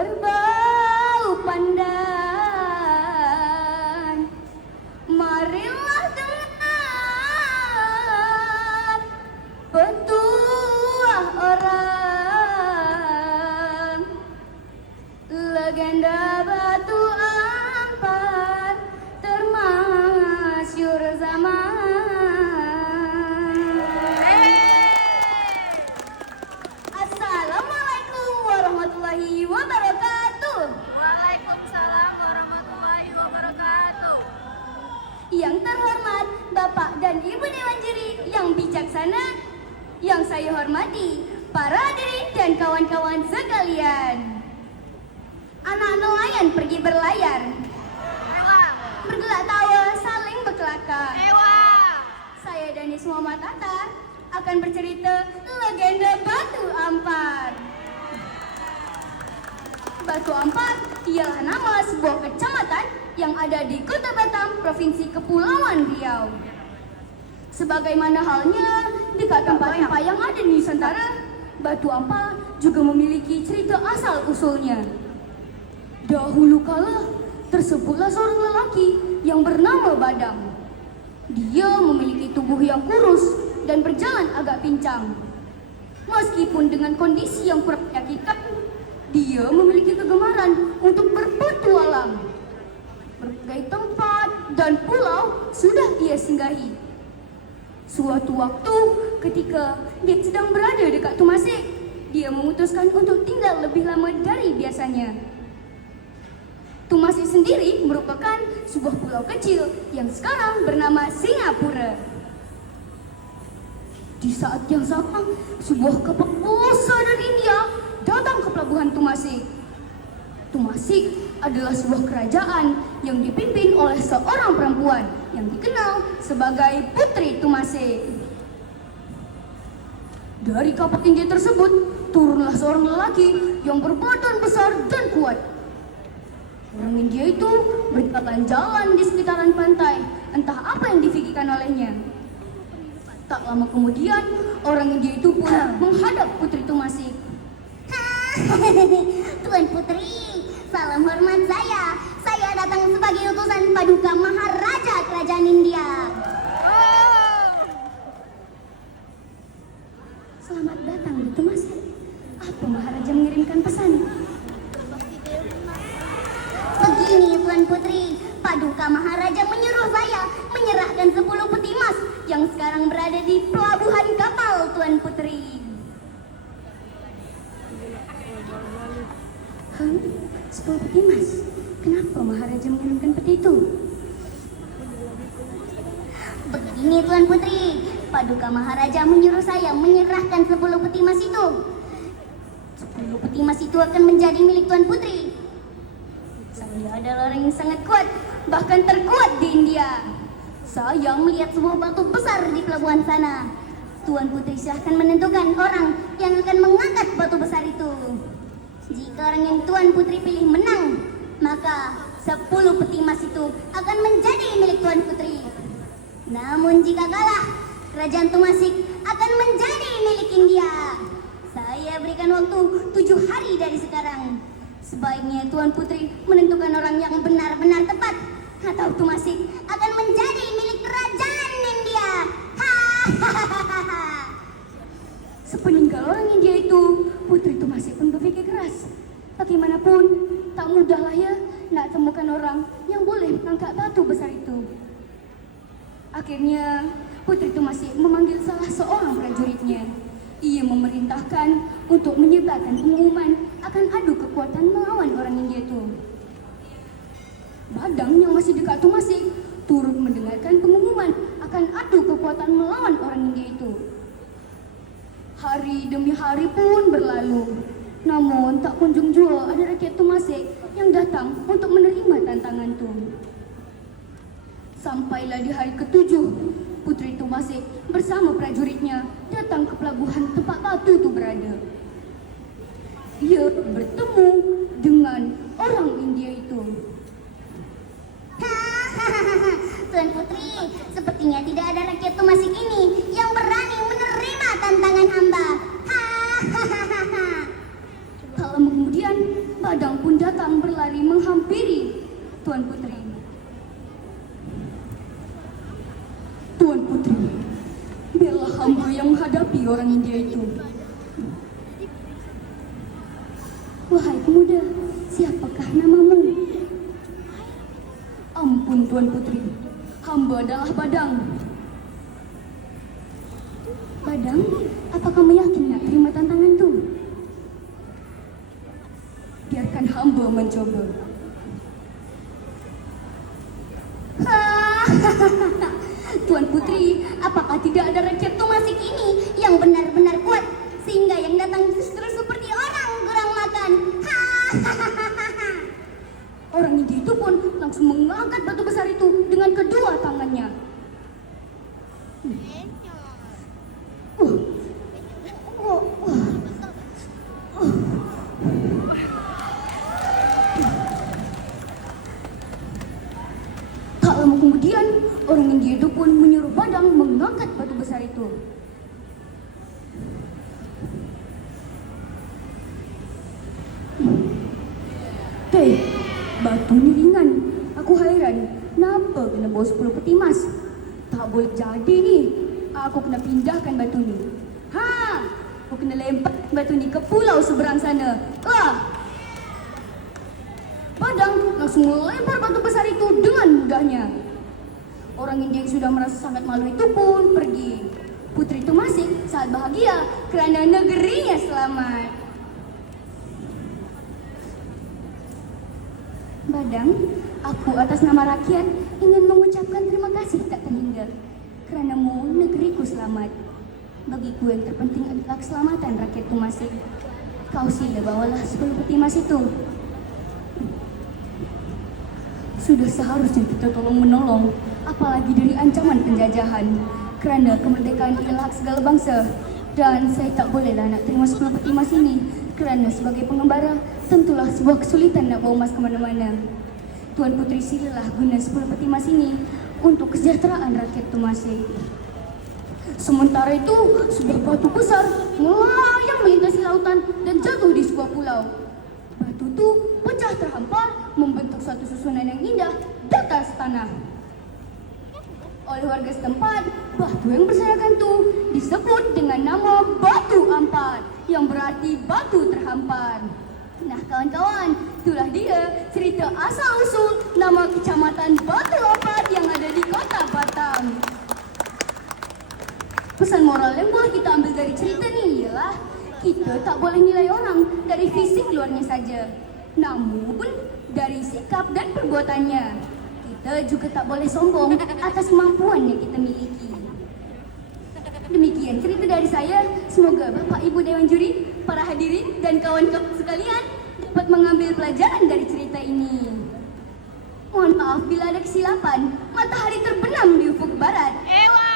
berbau pandan. Marilah dengar petuah orang, legenda Batu Ampar termasyur zaman. Assalamualaikum warahmatullahi wabarakatuh. Waalaikumsalam warahmatullahi wabarakatuh. Yang terhormat Bapak dan Ibu Dewan Juri yang bijaksana, yang saya hormati para hadirin dan kawan-kawan sekalian. Anak nelayan pergi berlayar, bergelak tawa saling berkelakar. Saya Danis Muhammad Atar akan bercerita legenda Batu Ampar. Batu Ampar ialah nama sebuah kecamatan yang ada di Kota Batam, Provinsi Kepulauan Riau. Sebagaimana halnya dekat tempat-tempat yang ada di Nusantara, Batu Ampar juga memiliki cerita asal-usulnya. Dahulu kala, tersebutlah seorang lelaki yang bernama Badang. Dia memiliki tubuh yang kurus dan berjalan agak pincang. Meskipun dengan kondisi yang kurang menyakitkan, dia memiliki kegemaran untuk berpetualang. Berbagai tempat dan pulau sudah ia singgahi. Suatu waktu ketika dia sedang berada dekat Tumasik, dia memutuskan untuk tinggal lebih lama dari biasanya. Tumasik sendiri merupakan sebuah pulau kecil yang sekarang bernama Singapura. Di saat yang sama, sebuah kapal besar dari India datang ke pelabuhan Tumasik. Tumasik adalah sebuah kerajaan yang dipimpin oleh seorang perempuan yang dikenal sebagai Putri Tumasik. Dari kapal tinggi tersebut, turunlah seorang lelaki yang berbadan besar dan kuat. Orang India itu berjalan-jalan di sekitaran pantai, entah apa yang difikirkan olehnya. Tak lama kemudian, orang India itu pun menghadap Putri Tumasik. Tuan Putri, salam hormat saya. Saya datang sebagai utusan Paduka Maharaja Kerajaan India. Selamat datang di Tumasik. Apa Maharaja mengirimkan pesan? Begini Tuan Putri, Paduka Maharaja menyuruh saya menyerahkan 10 peti emas yang sekarang berada di pelabuhan kapal Tuan Putri. 10 peti emas. Kenapa Maharaja mengirimkan peti itu? Begini Tuan Putri, Paduka Maharaja menyuruh saya menyerahkan 10 peti emas itu. 10 peti emas itu akan menjadi milik Tuan Putri. Saya adalah orang yang sangat kuat, bahkan terkuat di India. Saya melihat sebuah batu besar di pelabuhan sana. Tuan Putri silahkan menentukan orang yang akan mengangkat batu besar itu. Jika orang yang Tuan Putri pilih menang, maka 10 peti emas itu akan menjadi milik Tuan Putri. Namun jika kalah, Kerajaan Tumasik akan menjadi milik India. Saya berikan waktu 7 hari dari sekarang. Sebaiknya Tuan Putri menentukan orang yang benar-benar tepat, atau Tumasik akan menjadi milik Kerajaan India. Hahaha. Sepeninggal orang India itu, Putri Tumasik pun berpikir keras. Bagaimanapun, tak mudahlah ya nak temukan orang yang boleh mengangkat batu besar itu. Akhirnya, Putri Tumasik memanggil salah seorang prajuritnya. Ia memerintahkan untuk menyebarkan pengumuman akan adu kekuatan melawan orang India itu. Badang yang masih dekat Tumasik turut mendengarkan pengumuman akan adu kekuatan melawan orang India itu. Hari demi hari pun berlalu, namun tak kunjung jua ada rakyat Tumasik yang datang untuk menerima tantangan itu. Sampailah di hari ke-7, Putri Tumasik bersama prajuritnya datang ke pelabuhan tempat batu itu berada. Ia bertemu dengan orang India itu. Tuan Putri, sepertinya tidak ada rakyat Tumasik ini yang berani menerima tantangan hamba. Kalau lama kemudian, Badang pun datang berlari menghampiri Tuan Putri. Tuan Putri, biarlah hamba yang menghadapi orang India itu. Wahai pemuda, siapakah namamu? Ampun Tuan Putri, hamba adalah Badang. Badang, apa kamu yakin nak terima tantangan itu? Biarkan hamba mencoba. Tuan Putri, apakah tidak ada rakyat Tumasik ini yang benar-benar kuat sehingga yang datang justru seperti orang kurang makan? Orang India itu pun langsung mengangkat batu besar itu dengan kedua tangannya. Tak lama kemudian, orang India itu pun menyuruh Badang mengangkat batu besar itu. Hei, batu ni ringan. Aku hairan. Kenapa kena bawa 10 peti emas? Tak boleh jadi ni. Aku kena pindahkan batu ni. Aku kena lempar batu ni ke pulau seberang sana. Badang langsung melempar batu besar itu dengan mudahnya. Orang India yang sudah merasa sangat malu itu pun pergi. Putri Tumasik sangat bahagia kerana negerinya selamat. Badang, aku atas nama rakyat ingin mengucapkan terima kasih tak terhingga. Keranamu negeriku selamat. Bagiku yang terpenting adalah keselamatan rakyat Tumasik. Kau sila bawalah 10 peti emas itu. Sudah seharusnya kita tolong-menolong, apalagi dari ancaman penjajahan. Kerana kemerdekaan adalah hak segala bangsa. Dan saya tak bolehlah nak terima 10 peti emas ini. Kerana sebagai pengembara, tentulah sebuah kesulitan nak bawa emas ke mana-mana. Tuan Putri silalah guna 10 peti emas ini untuk kesejahteraan rakyat Tumasik. Sementara itu, sebuah batu besar melayang melintasi lautan dan jatuh di sebuah pulau. Batu itu pecah terhampar membentuk suatu susunan yang indah di atas tanah. Oleh warga setempat, batu yang berserakan itu disebut dengan nama Batu Ampat, yang berarti batu terhampar. Nah kawan-kawan, itulah dia cerita asal-usul nama kecamatan Batu Ampat yang ada di kota Batam. Pesan moral yang boleh kita ambil dari cerita ni ialah kita tak boleh nilai orang dari fisik luarnya saja, namun dari sikap dan perbuatannya. Kita juga tak boleh sombong atas kemampuan yang kita miliki. Demikian cerita dari saya. Semoga Bapak Ibu Dewan Juri, para hadirin dan kawan-kawan sekalian dapat mengambil pelajaran dari cerita ini. Mohon maaf bila ada kesilapan. Matahari terbenam di ufuk barat. Ewa!